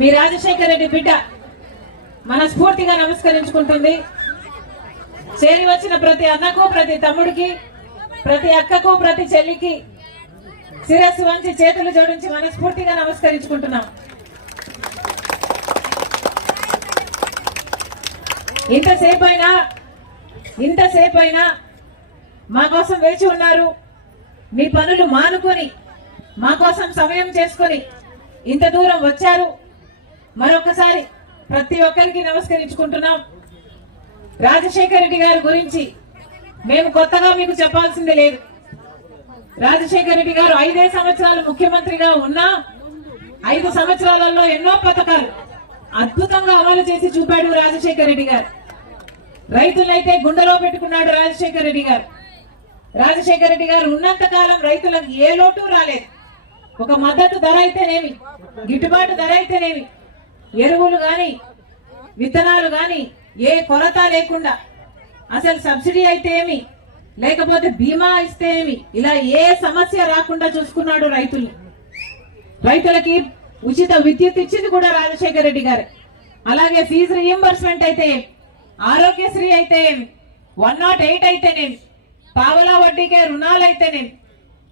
మీ రాజశేఖర రెడ్డి బిడ్డ మనస్ఫూర్తిగా నమస్కరించుకుంటుంది. చేరి వచ్చిన ప్రతి అన్నకు, ప్రతి తమ్ముడికి, ప్రతి అక్కకు, ప్రతి చెల్లికి శిరస్సు వంచి చేతులు జోడించి మనస్ఫూర్తిగా నమస్కరించుకుంటున్నాం. ఇంతసేపైనా మా కోసం వేచి ఉన్నారు. మీ పనులు మానుకొని మా కోసం సమయం చేసుకొని ఇంత దూరం వచ్చారు. మరొకసారి ప్రతి ఒక్కరికి నమస్కరించుకుంటున్నాం. రాజశేఖర రెడ్డి గారి గురించి మేము కొత్తగా మీకు చెప్పాల్సింది లేదు. రాజశేఖర రెడ్డి గారు 5 సంవత్సరాలు ముఖ్యమంత్రిగా ఉన్నా 5 సంవత్సరాలలో ఎన్నో పథకాలు అద్భుతంగా అమలు చేసి చూపాడు రాజశేఖర రెడ్డి గారు. రైతులైతే గుండెలో పెట్టుకున్నాడు రాజశేఖర రెడ్డి గారు. రాజశేఖర రెడ్డి గారు ఉన్నంత కాలం రైతులకు ఏ లోటు రాలేదు. ఒక మద్దతు ధర అయితేనేమి, గిట్టుబాటు ధర అయితేనేమి, ఎరువులు గాని, విత్తనాలు గాని ఏ కొరత లేకుండా, అసలు సబ్సిడీ అయితే ఏమి, లేకపోతే బీమా ఇస్తే ఏమి, ఇలా ఏ సమస్య రాకుండా చూసుకున్నాడు రైతుల్ని. రైతులకి ఉచిత విద్యుత్ ఇచ్చింది కూడా రాజశేఖర రెడ్డి గారు. అలాగే ఫీజు రీయింబర్స్మెంట్ అయితే ఏమి, ఆరోగ్యశ్రీ అయితే ఏమి, 108 అయితేనేమి, పావలా వడ్డీకే రుణాలు అయితేనేమి,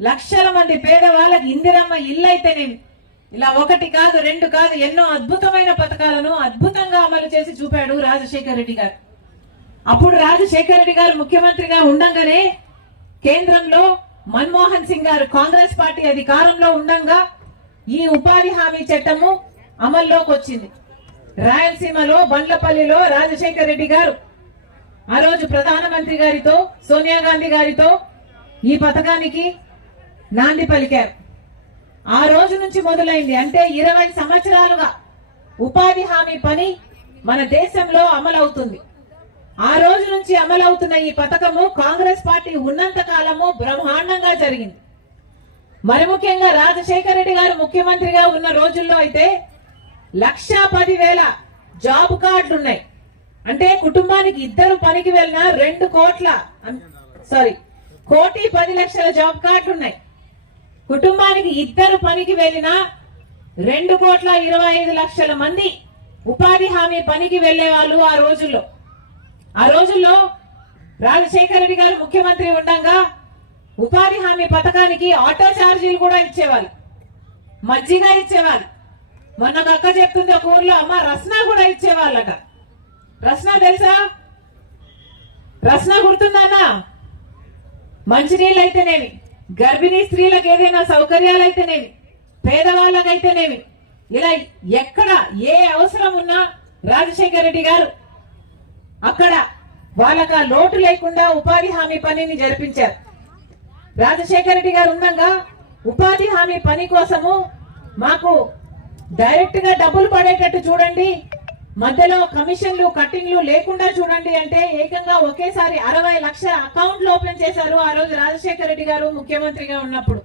లక్షల మంది పేదవాళ్ళకి ఇందిరమ్మ ఇల్లు అయితేనేమి, ఇలా 1 కాదు 2 కాదు ఎన్నో అద్భుతమైన పథకాలను అద్భుతంగా అమలు చేసి చూపాడు రాజశేఖర రెడ్డి గారు. అప్పుడు రాజశేఖర రెడ్డి గారు ముఖ్యమంత్రిగా ఉండంగానే కేంద్రంలో మన్మోహన్ సింగ్ గారు కాంగ్రెస్ పార్టీ అధికారంలో ఉండంగా ఈ ఉపాధి హామీ చట్టము అమల్లోకి వచ్చింది. రాయలసీమలో బండ్లపల్లిలో రాజశేఖర రెడ్డి గారు ఆ రోజు ప్రధానమంత్రి గారితో, సోనియా గాంధీ గారితో ఈ పథకానికి నాంది పలికారు. ఆ రోజు నుంచి మొదలైంది. అంటే 20 సంవత్సరాలుగా ఉపాధి హామీ పని మన దేశంలో అమలవుతుంది. ఆ రోజు నుంచి అమలవుతున్న ఈ పథకము కాంగ్రెస్ పార్టీ ఉన్నంత కాలము బ్రహ్మాండంగా జరిగింది. మరి ముఖ్యంగా రాజశేఖర రెడ్డి గారు ముఖ్యమంత్రిగా ఉన్న రోజుల్లో అయితే 1,10,000 జాబ్ కార్డులు ఉన్నాయి. అంటే కుటుంబానికి 2 పనికి వెళ్ళినా 1,10,00,000 జాబ్ కార్డులు ఉన్నాయి. కుటుంబానికి 2 పనికి వెళ్ళినా 2,25,00,000 మంది ఉపాధి హామీ పనికి వెళ్లే వాళ్ళు ఆ రోజుల్లో రాజశేఖర రెడ్డి గారు ముఖ్యమంత్రి ఉండగా ఉపాధి హామీ పథకానికి ఆటో ఛార్జీలు కూడా ఇచ్చేవాళ్ళు, మజ్జిగ ఇచ్చేవాళ్ళు. మొన్న ఒక అక్క చెప్తుంది, ఒక ఊర్లో అమ్మ రస్నా కూడా ఇచ్చేవాళ్ళట. రస్నా తెలుసా? రస్నా గుర్తుందన్నా? మంచినీళ్ళు అయితేనేమి, గర్భిణీ స్త్రీలకు ఏదైనా సౌకర్యాలు అయితేనేమి, పేదవాళ్ళకైతేనేమి, ఇలా ఎక్కడ ఏ అవసరం ఉన్నా రాజశేఖర రెడ్డి గారు అక్కడ వాళ్ళకి ఆ లోటు లేకుండా ఉపాధి హామీ పనిని జరిపించారు. రాజశేఖర రెడ్డి గారు ఉండగా ఉపాధి హామీ పని కోసము మాకు డైరెక్ట్ గా డబ్బులు పడేటట్టు చూడండి, మధ్యలో కమిషన్లు కట్టింగ్లు లేకుండా చూడండి అంటే ఏకంగా ఒకేసారి 60 లక్షల అకౌంట్లు ఓపెన్ చేశారు ఆ రోజు రాజశేఖర రెడ్డి గారు ముఖ్యమంత్రిగా ఉన్నప్పుడు.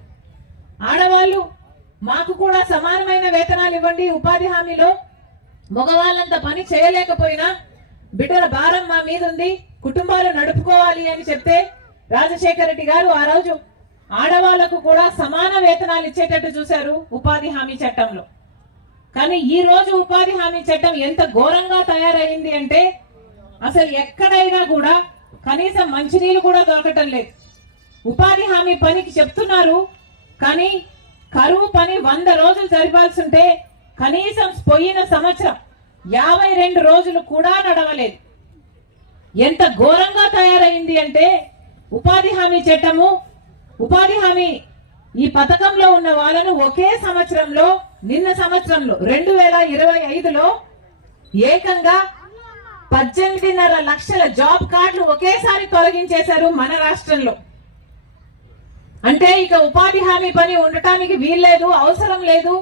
ఆడవాళ్ళు మాకు కూడా సమానమైన వేతనాలు ఇవ్వండి, ఉపాధి హామీలో మగవాళ్ళంత పని చేయలేకపోయినా బిడ్డల భారం మా మీద ఉంది, కుటుంబాలు నడుపుకోవాలి అని చెప్తే రాజశేఖర రెడ్డి గారు ఆ రోజు ఆడవాళ్లకు కూడా సమాన వేతనాలు ఇచ్చేటట్టు చూశారు ఉపాధి హామీ చట్టంలో. కానీ ఈ రోజు ఉపాధి హామీ చట్టం ఎంత ఘోరంగా తయారైంది అంటే అసలు ఎక్కడైనా కూడా కనీసం మంచినీళ్ళు కూడా దొరకటం లేదు. ఉపాధి హామీ పనికి చెప్తున్నారు, కానీ కరువు పని 100 రోజులు జరిపాల్సి ఉంటే కనీసం పోయిన సంవత్సరం 52 రోజులు కూడా నడవలేదు. ఎంత ఘోరంగా తయారైంది అంటే ఉపాధి హామీ చట్టము, ఉపాధి హామీ ఈ పథకంలో ఉన్న వాళ్ళను ఒకే సంవత్సరంలో, నిన్న సంవత్సరంలో 2025లో ఏకంగా 18.5 లక్షల జాబ్ కార్డులు ఒకేసారి తొలగించేశారు మన రాష్ట్రంలో. అంటే ఇక ఉపాధి హామీ పని ఉండటానికి వీల్లేదు, అవసరం లేదు,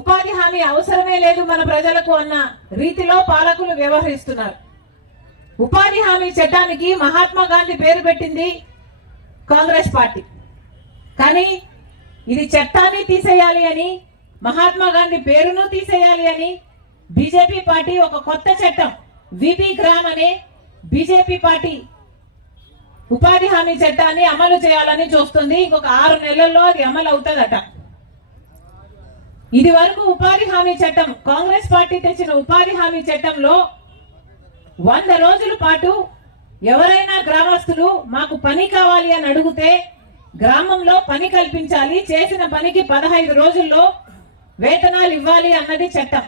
ఉపాధి హామీ అవసరమే లేదు మన ప్రజలకు అన్న రీతిలో పాలకులు వ్యవహరిస్తున్నారు. ఉపాధి హామీ చట్టానికి మహాత్మా గాంధీ పేరు పెట్టింది కాంగ్రెస్ పార్టీ. కానీ ఇది చట్టాన్ని తీసేయాలి అని, మహాత్మా గాంధీ పేరును తీసేయాలి అని బీజేపీ పార్టీ ఒక కొత్త చట్టం విబి గ్రామ్ అనే బీజేపీ పార్టీ ఉపాధి హామీ చట్టాన్ని అమలు చేయాలని చూస్తుంది. ఇంకొక 6 నెలల్లో అది అమలు అవుతుందట. ఇది వరకు ఉపాధి హామీ చట్టం, కాంగ్రెస్ పార్టీ తెచ్చిన ఉపాధి హామీ చట్టంలో 100 రోజుల పాటు ఎవరైనా గ్రామస్తులు మాకు పని కావాలి అని అడిగితే గ్రామంలో పని కల్పించాలి, చేసిన పనికి 15 రోజుల్లో వేతనాలు ఇవ్వాలి అన్నది చట్టం.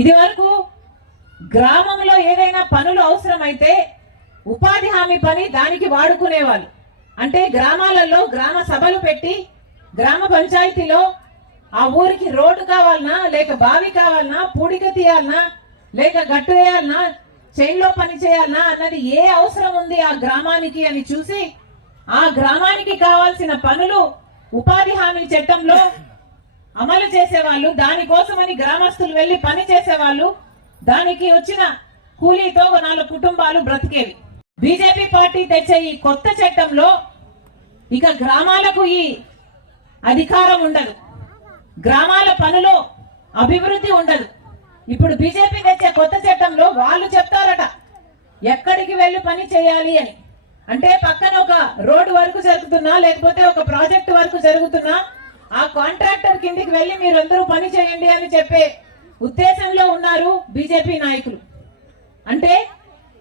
ఇది వరకు గ్రామంలో ఏదైనా పనులు అవసరమైతే ఉపాధి హామీ పని దానికి వాడుకునేవాళ్ళు. అంటే గ్రామాలలో గ్రామ సభలు పెట్టి గ్రామ పంచాయతీలో ఆ ఊరికి రోడ్డు కావాలన్నా, లేక బావి కావాలన్నా, పూడిక తీయాలన్నా, లేక గట్టు వేయాలన్నా, చేన్లో పని చేయాలన్నా అన్నది ఏ అవసరం ఉంది ఆ గ్రామానికి అని చూసి ఆ గ్రామానికి కావాల్సిన పనులు ఉపాధి హామీ చట్టంలో అమలు చేసేవాళ్ళు. దానికోసమని గ్రామస్తులు వెళ్లి పని చేసేవాళ్ళు. దానికి వచ్చిన కూలీతో 4 కుటుంబాలు బ్రతికేవి. బీజేపీ పార్టీ తెచ్చే ఈ కొత్త చట్టంలో ఇక గ్రామాలకు ఈ అధికారం ఉండదు, గ్రామాల పనులో అభివృద్ధి ఉండదు. ఇప్పుడు బీజేపీ తెచ్చే కొత్త చట్టంలో వాళ్ళు చెప్తారట ఎక్కడికి వెళ్ళి పని చేయాలి అని. అంటే పక్కన ఒక రోడ్డు వర్క్ జరుగుతున్నా, లేకపోతే ఒక ప్రాజెక్ట్ వర్క్ జరుగుతున్నా ఆ కాంట్రాక్టర్ కిందికి వెళ్ళి మీరందరూ పని చేయండి అని చెప్పే ఉద్దేశంలో ఉన్నారు బీజేపీ నాయకులు. అంటే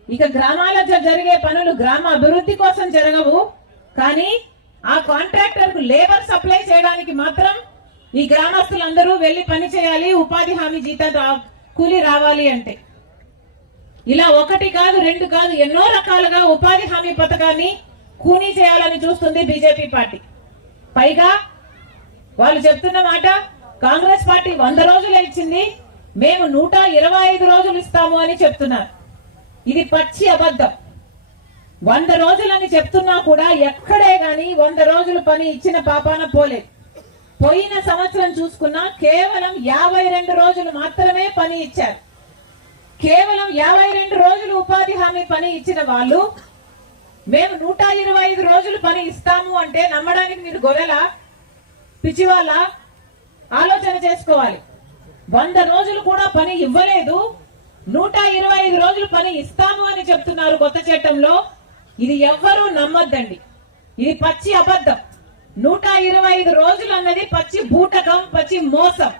ఇక గ్రామాలలో జరిగే పనులు గ్రామ అభివృద్ధి కోసం జరగవు, కానీ ఆ కాంట్రాక్టర్ కు లేబర్ సప్లై చేయడానికి మాత్రం ఈ గ్రామస్తులందరూ వెళ్లి పని చేయాలి, ఉపాధి హామీ జీతం కూలీ రావాలి అంటే. ఇలా 1 కాదు 2 కాదు ఎన్నో రకాలుగా ఉపాధి హామీ పథకాన్ని కూనీ చేయాలని చూస్తుంది బీజేపీ పార్టీ. పైగా వాళ్ళు చెప్తున్న మాట, కాంగ్రెస్ పార్టీ 100 రోజులు ఇచ్చింది, మేము 125 రోజులు ఇస్తాము అని చెప్తున్నారు. ఇది పచ్చి అబద్ధం. 100 రోజులని చెప్తున్నా కూడా ఎక్కడే గాని 100 రోజులు పని ఇచ్చిన పాపాన పోలేదు. పోయిన సంవత్సరం చూసుకున్నా కేవలం 52 రోజులు మాత్రమే పని ఇచ్చారు. కేవలం 52 రోజులు ఉపాధి హామీ పని ఇచ్చిన వాళ్ళు మేము 125 రోజులు పని ఇస్తాము అంటే నమ్మడానికి మీరు గొర్రెలా, పిచ్చివాళ్ళ? ఆలోచన చేసుకోవాలి. 100 రోజులు కూడా పని ఇవ్వలేదు, 125 రోజులు పని ఇస్తాము అని చెప్తున్నారు కొత్త చట్టంలో. ఇది ఎవ్వరూ నమ్మొద్దండి, ఇది పచ్చి అబద్ధం. 125 రోజులు అన్నది పచ్చి బూటకం, పచ్చి మోసం.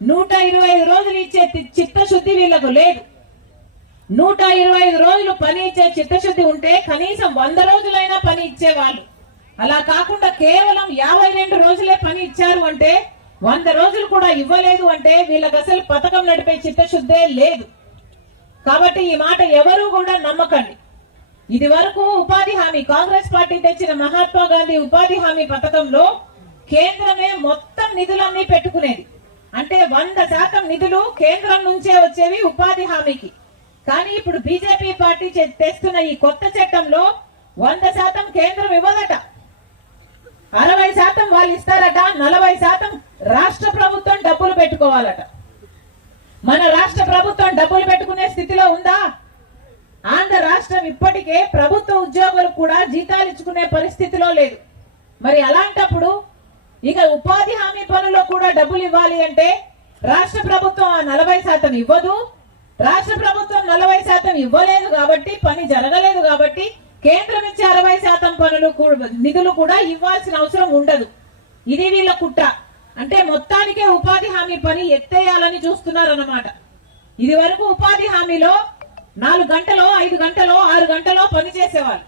125 రోజులు ఇచ్చే చిత్తశుద్ధి వీళ్ళకు లేదు. 125 రోజులు పని ఇచ్చే చిత్తశుద్ధి ఉంటే కనీసం 100 రోజులైనా పని ఇచ్చేవాళ్ళు. అలా కాకుండా కేవలం 52 రోజులే పని ఇచ్చారు అంటే, 100 రోజులు కూడా ఇవ్వలేదు అంటే వీళ్ళకి అసలు పథకం నడిపే చిత్తశుద్ధే లేదు. కాబట్టి ఈ మాట ఎవరు కూడా నమ్మకండి. ఇది వరకు ఉపాధి హామీ, కాంగ్రెస్ పార్టీ తెచ్చిన మహాత్మా గాంధీ ఉపాధి హామీ పథకంలో కేంద్రమే మొత్తం నిధులన్నీ పెట్టుకునేది. అంటే 100% నిధులు కేంద్రం నుంచే వచ్చేవి ఉపాధి హామీకి. కానీ ఇప్పుడు బీజేపీ పార్టీ తెస్తున్న ఈ కొత్త చట్టంలో 100% కేంద్రం ఇవ్వదట, 60% వాళ్ళు ఇస్తారట, 40% రాష్ట్ర ప్రభుత్వం డబ్బులు పెట్టుకోవాలట. మన రాష్ట్ర ప్రభుత్వం డబ్బులు పెట్టుకునే స్థితిలో ఉందా? ఆంధ్ర రాష్ట్రం ఇప్పటికే ప్రభుత్వ ఉద్యోగులు కూడా జీతాలు ఇచ్చుకునే పరిస్థితిలో లేదు. మరి అలాంటప్పుడు ఇక ఉపాధి హామీ పనుల్లో కూడా డబ్బులు ఇవ్వాలి అంటే రాష్ట్ర ప్రభుత్వం 40% ఇవ్వదు. రాష్ట్ర ప్రభుత్వం 40% ఇవ్వలేదు కాబట్టి, పని జరగలేదు కాబట్టి కేంద్రం ఇచ్చే 60% పనులు నిధులు కూడా ఇవ్వాల్సిన అవసరం ఉండదు. ఇది వీళ్ళ కుట్ర. అంటే మొత్తానికే ఉపాధి హామీ పని ఎత్తేయాలని చూస్తున్నారు అన్నమాట. ఇది వరకు ఉపాధి హామీలో 4 గంటలో, 5 గంటలో, 6 గంటలో పని చేసేవాళ్ళు.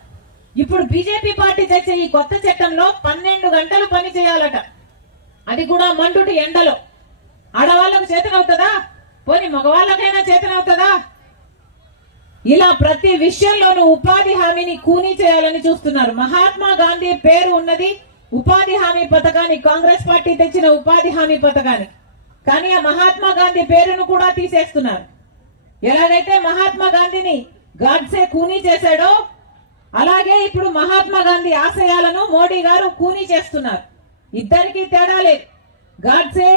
ఇప్పుడు బీజేపీ పార్టీ తెచ్చే ఈ కొత్త చట్టంలో 12 గంటలు పని చేయాలట. అది కూడా మండుటి ఎండలో. ఆడవాళ్లకు చేతనవుతుందా? పోనీ మగవాళ్ళకైనా చేతనవుతుందా? ఇలా ప్రతి విషయంలోనూ ఉపాధి హామీని కూనీ చేయాలని చూస్తున్నారు. మహాత్మా గాంధీ పేరు ఉన్నది ఉపాధి హామీ పథకాన్ని, కాంగ్రెస్ పార్టీ తెచ్చిన ఉపాధి హామీ పథకాన్ని. కానీ ఆ మహాత్మా గాంధీ పేరును కూడా తీసేస్తున్నారు. ఎలాగైతే మహాత్మా గాంధీని గాడ్సే కూనీ చేశాడో అలాగే ఇప్పుడు మహాత్మా గాంధీ ఆశయాలను మోడీ గారు కూనీ చేస్తున్నారు. ఇద్దరికి తేడా లేదు. గాడ్సే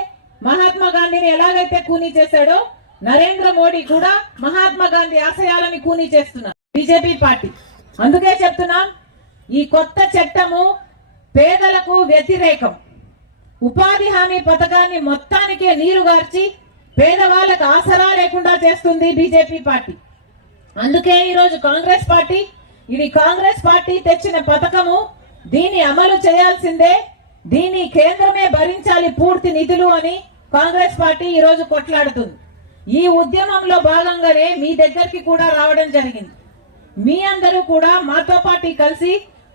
మహాత్మా గాంధీని ఎలాగైతే కూనీ చేశాడో నరేంద్ర మోడీ కూడా మహాత్మా గాంధీ ఆశయాలని కూనీ చేస్తున్నారు బీజేపీ పార్టీ. అందుకే చెప్తున్నాం, ఈ కొత్త చట్టము పేదలకు వ్యతిరేకం. ఉపాధి హామీ పథకాన్ని మొత్తానికే నీరుగార్చి పేదవాళ్ళకు ఆసరా లేకుండా చేస్తుంది బీజేపీ పార్టీ. అందుకే ఈరోజు కాంగ్రెస్ పార్టీ, ఇది కాంగ్రెస్ పార్టీ తెచ్చిన పథకము, దీన్ని అమలు చేయాల్సిందే. దీన్ని కేంద్రమే భరించాలి పూర్తి నిధులు అని కాంగ్రెస్ పార్టీ ఈ రోజు కొట్లాడుతుంది. ఈ ఉద్యమంలో భాగంగానే మీ దగ్గరికి కూడా రావడం జరిగింది. మీ అందరూ కూడా మాతో పాటు కలిసి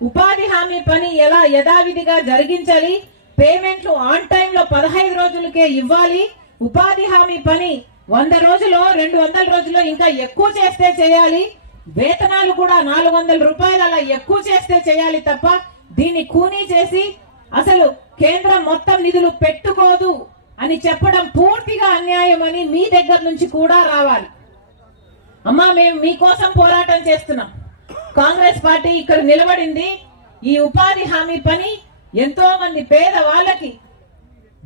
ఉపాధి హామీ పని ఎలా యథావిధిగా జరిగించాలి, పేమెంట్లు ఆన్ టైం లో 15 రోజులకే ఇవ్వాలి, ఉపాధి హామీ పని 100 రోజుల్లో 200 రోజుల్లో ఇంకా ఎక్కువ చేస్తే చేయాలి, వేతనాలు కూడా 400 రూపాయలు అలా ఎక్కువ చేస్తే చేయాలి తప్ప దీన్ని కూనీ చేసి అసలు కేంద్రం మొత్తం నిధులు పెట్టుకోదు అని చెప్పడం పూర్తిగా అన్యాయం అని మీ దగ్గర నుంచి కూడా రావాలి. అమ్మా, మేము మీకోసం పోరాటం చేస్తున్నాం. కాంగ్రెస్ పార్టీ ఇక్కడ నిలబడింది. ఈ ఉపాధి హామీ పని ఎంతో మంది పేద వాళ్ళకి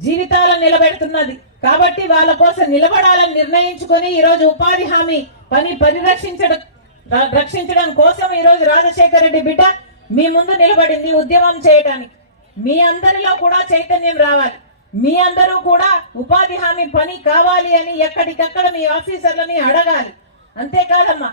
జీవితాలను నిలబెడుతున్నది కాబట్టి వాళ్ళ కోసం నిలబడాలని నిర్ణయించుకొని ఈ రోజు ఉపాధి హామీ పని రక్షించడం కోసం ఈ రోజు రాజశేఖర రెడ్డి బిడ్డ మీ ముందు నిలబడింది ఉద్యమం చేయడానికి. మీ అందరిలో కూడా చైతన్యం రావాలి. మీ అందరూ కూడా ఉపాధి హామీ పని కావాలి అని ఎక్కడికక్కడ మీ ఆఫీసర్లని అడగాలి. అంతేకాదమ్మా,